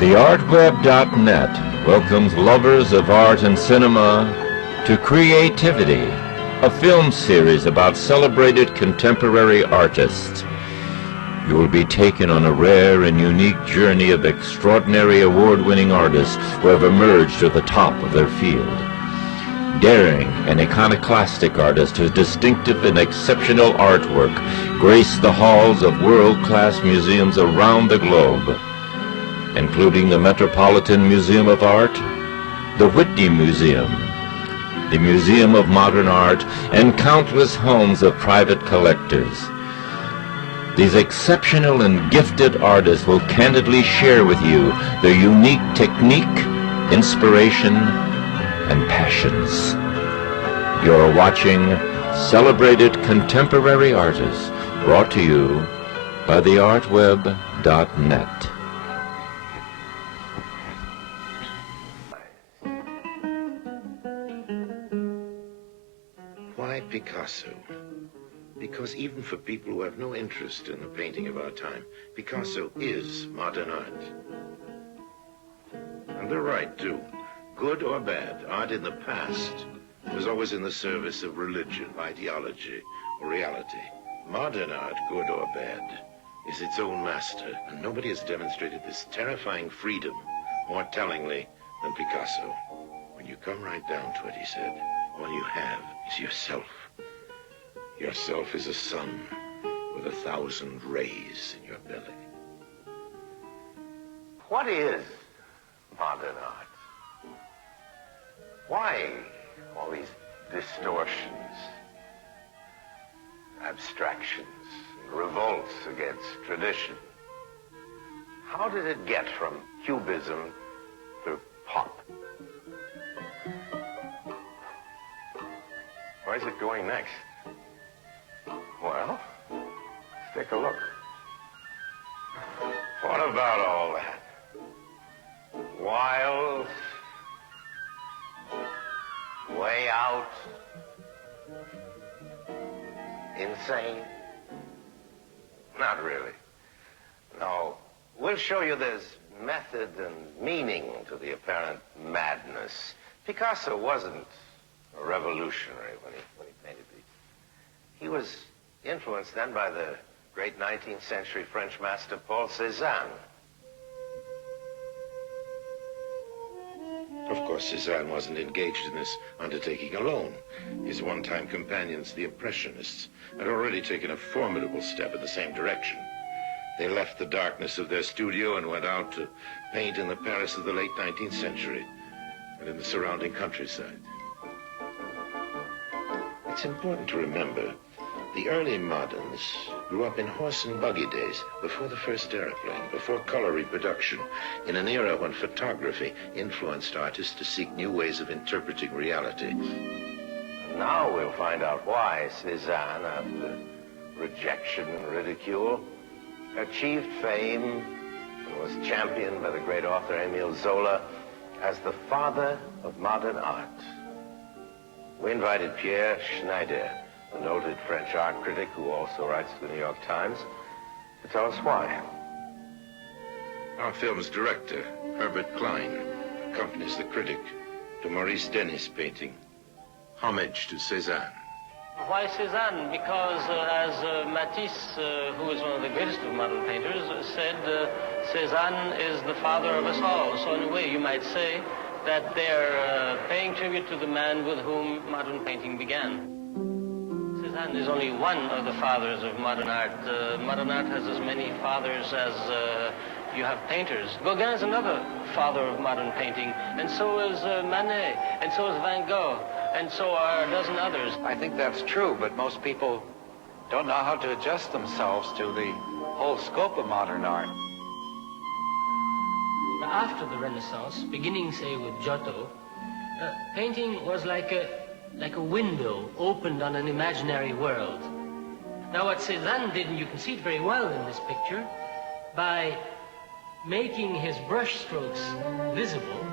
TheArtWeb.net welcomes lovers of art and cinema to Creativity, a film series about celebrated contemporary artists. You will be taken on a rare and unique journey of extraordinary award-winning artists who have emerged to the top of their field. Daring and iconoclastic artists whose distinctive and exceptional artwork grace the halls of world-class museums around the globe, including the Metropolitan Museum of Art, the Whitney Museum, the Museum of Modern Art, and countless homes of private collectors. These exceptional and gifted artists will candidly share with you their unique technique, inspiration, and passions. You're watching Celebrated Contemporary Artists, brought to you by TheArtWeb.net. Why Picasso? Because even for people who have no interest in the painting of our time, Picasso is modern art. And they're right, too. Good or bad, art in the past was always in the service of religion, ideology, or reality. Modern art, good or bad, is its own master, and nobody has demonstrated this terrifying freedom more tellingly than Picasso. When you come right down to it, he said, all you have is yourself. Yourself is a sun with 1,000 rays in your belly. What is modern art? Why all these distortions, abstractions, revolts against tradition? How did it get from cubism to pop? Where's it going next? Well, let's take a look. What about all that? Wild, way out, insane? Not really. No, we'll show you there's method and meaning to the apparent madness. Picasso wasn't a revolutionary when he painted these. He was influenced then by the great 19th century French master Paul Cézanne. Of course, Cézanne wasn't engaged in this undertaking alone. His one-time companions, the Impressionists, had already taken a formidable step in the same direction. They left the darkness of their studio and went out to paint in the Paris of the late 19th century and in the surrounding countryside. It's important to remember the early moderns grew up in horse and buggy days, before the first airplane, before color reproduction, in an era when photography influenced artists to seek new ways of interpreting reality. Now we'll find out why Cézanne, after rejection and ridicule, achieved fame and was championed by the great author Émile Zola as the father of modern art. We invited Pierre Schneider, a noted French art critic who also writes for the New York Times, to tell us why. Our film's director, Herbert Klein, accompanies the critic to Maurice Denis' painting, Homage to Cézanne. Why Cézanne? Because as Matisse, who is one of the greatest of modern painters, said, Cézanne is the father of us all. So in a way, you might say that they're paying tribute to the man with whom modern painting began. Cézanne is only one of the fathers of modern art. Modern art has as many fathers as you have painters. Gauguin is another father of modern painting, and so is Manet, and so is Van Gogh, and so are a dozen others. I think that's true, but most people don't know how to adjust themselves to the whole scope of modern art. After the Renaissance, beginning, say, with Giotto, painting was like a window opened on an imaginary world. Now what Cézanne did, and you can see it very well in this picture, by making his brush strokes visible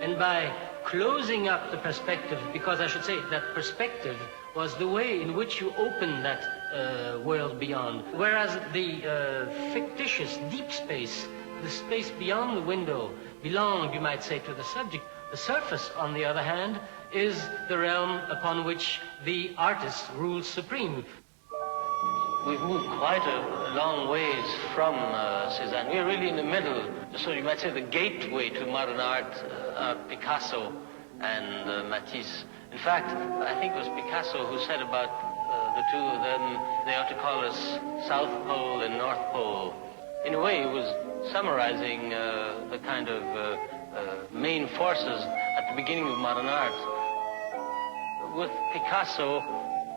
and by closing up the perspective, because I should say that perspective was the way in which you open that world beyond. Whereas the fictitious deep space The space beyond the window belonged, you might say, to the subject. The surface, on the other hand, is the realm upon which the artist rules supreme. We've moved quite a long ways from Cézanne. We're really in the middle, so you might say the gateway to modern art are Picasso and Matisse. In fact, I think it was Picasso who said about the two of them, they ought to call us South Pole and North Pole. In a way, he was summarizing the kind of main forces at the beginning of modern art. With Picasso,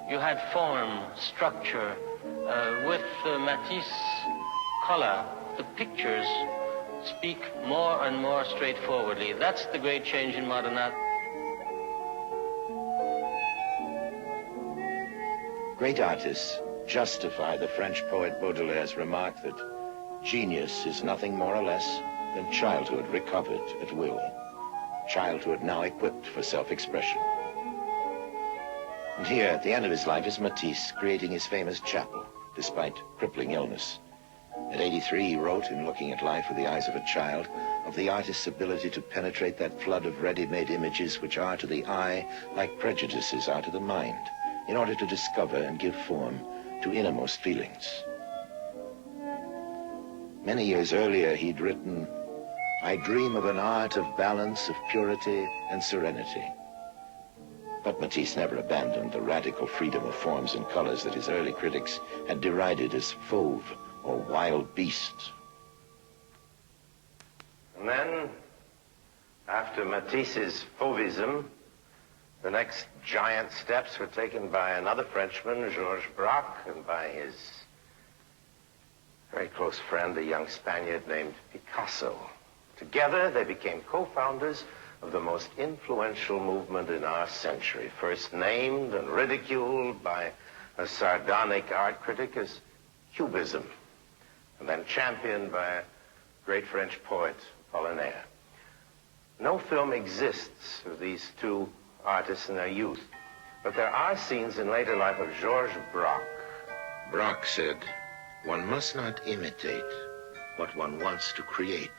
you had form, structure. With Matisse, color. The pictures speak more and more straightforwardly. That's the great change in modern art. Great artists justify the French poet Baudelaire's remark that genius is nothing more or less than childhood recovered at will. Childhood now equipped for self-expression. And here, at the end of his life, is Matisse creating his famous chapel, despite crippling illness. At 83, he wrote, in Looking at Life with the Eyes of a Child, of the artist's ability to penetrate that flood of ready-made images which are to the eye like prejudices are to the mind, in order to discover and give form to innermost feelings. Many years earlier, he'd written, "I dream of an art of balance, of purity and serenity." But Matisse never abandoned the radical freedom of forms and colors that his early critics had derided as fauve or wild beast. And then, after Matisse's fauvism, the next giant steps were taken by another Frenchman, Georges Braque, and by his very close friend, a young Spaniard named Picasso. Together, they became co-founders of the most influential movement in our century, first named and ridiculed by a sardonic art critic as Cubism, and then championed by a great French poet, Apollinaire. No film exists of these two artists in their youth, but there are scenes in later life of Georges Braque. Braque said, "One must not imitate what one wants to create."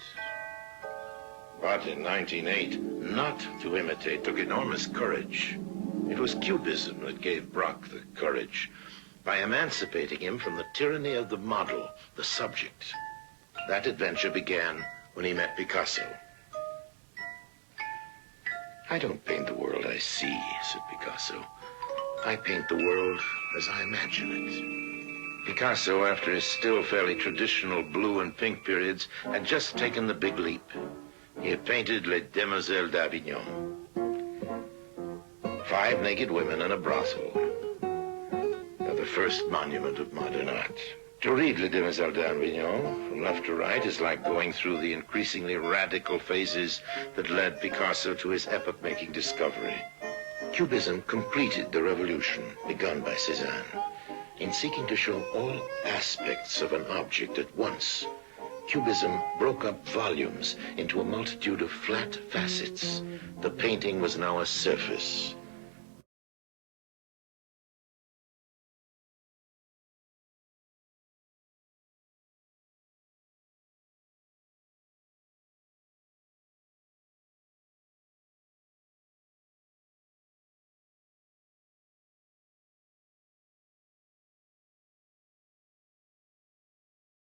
But in 1908, not to imitate took enormous courage. It was Cubism that gave Braque the courage, by emancipating him from the tyranny of the model, the subject. That adventure began when he met Picasso. "I don't paint the world I see," said Picasso. "I paint the world as I imagine it." Picasso, after his still fairly traditional blue and pink periods, had just taken the big leap. He had painted Les Demoiselles d'Avignon. 5 naked women in a brothel. They're the first monument of modern art. To read Les Demoiselles d'Avignon from left to right is like going through the increasingly radical phases that led Picasso to his epoch-making discovery. Cubism completed the revolution begun by Cézanne in seeking to show all aspects of an object at once. Cubism broke up volumes into a multitude of flat facets. The painting was now a surface,